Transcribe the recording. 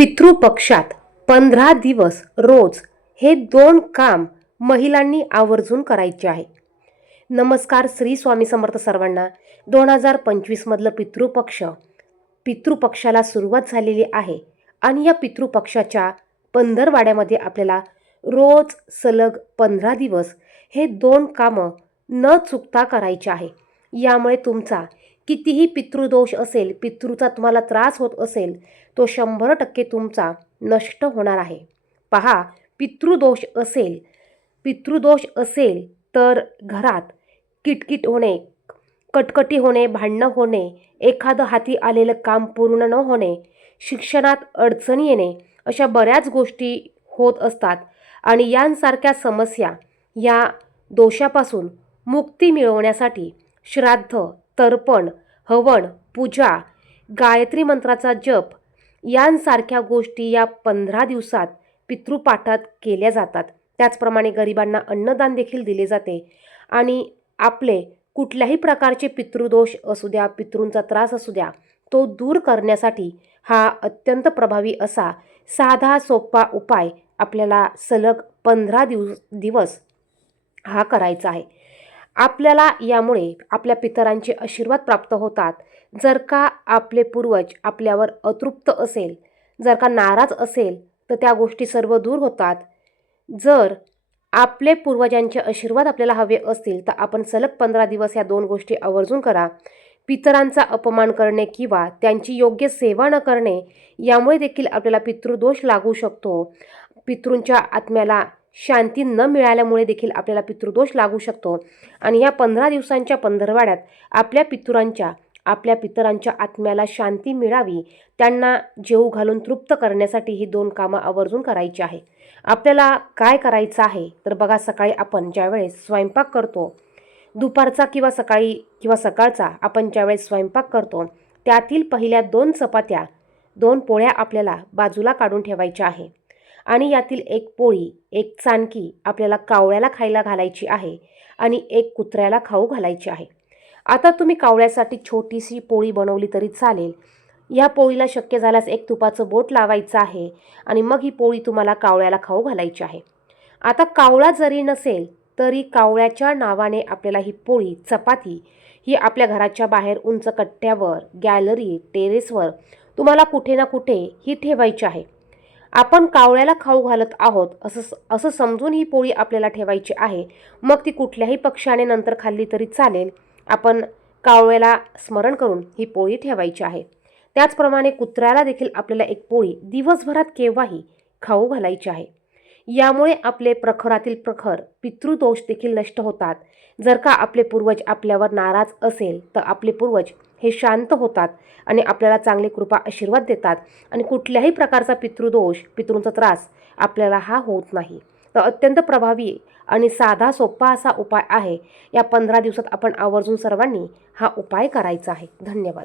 पितृपक्षात पंधरा दिवस रोज हे दोन काम महिलांनी आवर्जून करायचे आहे. नमस्कार श्री स्वामी समर्थ सर्वांना. दोन हजार पंचवीसमधलं पितृपक्ष पितृपक्षाला सुरुवात झालेली आहे आणि या पितृपक्षाच्या पंधरवाड्यामध्ये आपल्याला रोज सलग पंधरा दिवस हे दोन कामं न चुकता करायचे आहे. यामुळे तुमचा कितीही पितृदोष असेल पितृचा तुम्हाला त्रास होत असेल तो शंभर टक्के तुमचा नष्ट होणार आहे. पहा पितृदोष असेल पितृदोष असेल तर घरात किटकिट होणे कटकटी होणे भांडणं होणे एखादं हाती आलेलं काम पूर्ण न होणे शिक्षणात अडचणी येणे अशा बऱ्याच गोष्टी होत असतात आणि यांसारख्या समस्या या दोषापासून मुक्ती मिळवण्यासाठी श्राद्ध तर्पण हवन पूजा गायत्री मंत्राचा जप यांसारख्या गोष्टी या पंधरा दिवसात पितृपाठात केल्या जातात. त्याचप्रमाणे गरिबांना अन्नदान देखील दिले जाते आणि आपले कुठल्याही प्रकारचे पितृदोष असू द्या पितृंचा त्रास असू द्या तो दूर करण्यासाठी हा अत्यंत प्रभावी असा साधा सोपा उपाय आपल्याला सलग पंधरा दिवस दिवस हा करायचा आहे. आपल्याला यामुळे आपल्या पितरांचे आशीर्वाद प्राप्त होतात. जर का आपले पूर्वज आपल्यावर अतृप्त असेल जर का नाराज असेल तर त्या गोष्टी सर्व दूर होतात. जर आपले पूर्वजांचे आशीर्वाद आपल्याला हवे असतील तर आपण सलग पंधरा दिवस या दोन गोष्टी आवर्जून करा. पितरांचा अपमान करणे किंवा त्यांची योग्य सेवा न करणे यामुळे देखील आपल्याला पितृदोष लागू शकतो. पितृंच्या आत्म्याला शांती न मिळाल्यामुळे देखील आपल्याला पितृदोष लागू शकतो. आणि या पंधरा दिवसांच्या पंधरवाड्यात आपल्या पितुरांच्या आपल्या पितरांच्या आत्म्याला शांती मिळावी त्यांना जेऊ घालून तृप्त करण्यासाठी ही दोन कामं आवर्जून करायची आहे आपल्याला काय करायचं आहे? तर बघा सकाळी आपण ज्यावेळेस स्वयंपाक करतो दुपारचा किंवा सकाळी किंवा सकाळचा आपण ज्यावेळेस स्वयंपाक करतो त्यातील पहिल्या दोन चपात्या दोन पोळ्या आपल्याला बाजूला काढून ठेवायच्या आहे. आणि यातील एक पोळी एक चाणकी आपल्याला कावळ्याला खायला घालायची आहे आणि एक कुत्र्याला खाऊ घालायची आहे. आता तुम्ही कावळ्यासाठी छोटीशी पोळी बनवली तरी चालेल. या पोळीला शक्य झाल्यास एक तुपाचं बोट लावायचं आहे आणि मग ही पोळी तुम्हाला कावळ्याला खाऊ घालायची आहे. आता कावळा जरी नसेल तरी कावळ्याच्या नावाने आपल्याला ही पोळी चपाती ही आपल्या घराच्या बाहेर उंच कट्ट्यावर गॅलरी टेरेसवर तुम्हाला कुठे ना कुठे ही ठेवायची आहे. आपण कावळ्याला खाऊ घालत आहोत असं असं समजून ही पोळी आपल्याला ठेवायची आहे. मग ती कुठल्याही पक्षाने नंतर खाल्ली तरी चालेल. आपण कावळ्याला स्मरण करून ही पोळी ठेवायची आहे. त्याचप्रमाणे कुत्र्याला देखील आपल्याला एक पोळी दिवसभरात केव्हाही खाऊ घालायची आहे. यामुळे आपले प्रखरातील प्रखर पितृदोष देखील नष्ट होतात. जर का आपले पूर्वज आपल्यावर नाराज असेल तर आपले पूर्वज हे शांत होतात आणि आपल्याला चांगली कृपा आशीर्वाद देतात. आणि कुठल्याही प्रकारचा पितृदोष पितृंचा त्रास आपल्याला हा होत नाही. तर अत्यंत प्रभावी आणि साधा सोपा असा उपाय आहे. या पंधरा दिवसात आपण आवर्जून सर्वांनी हा उपाय करायचा आहे. धन्यवाद.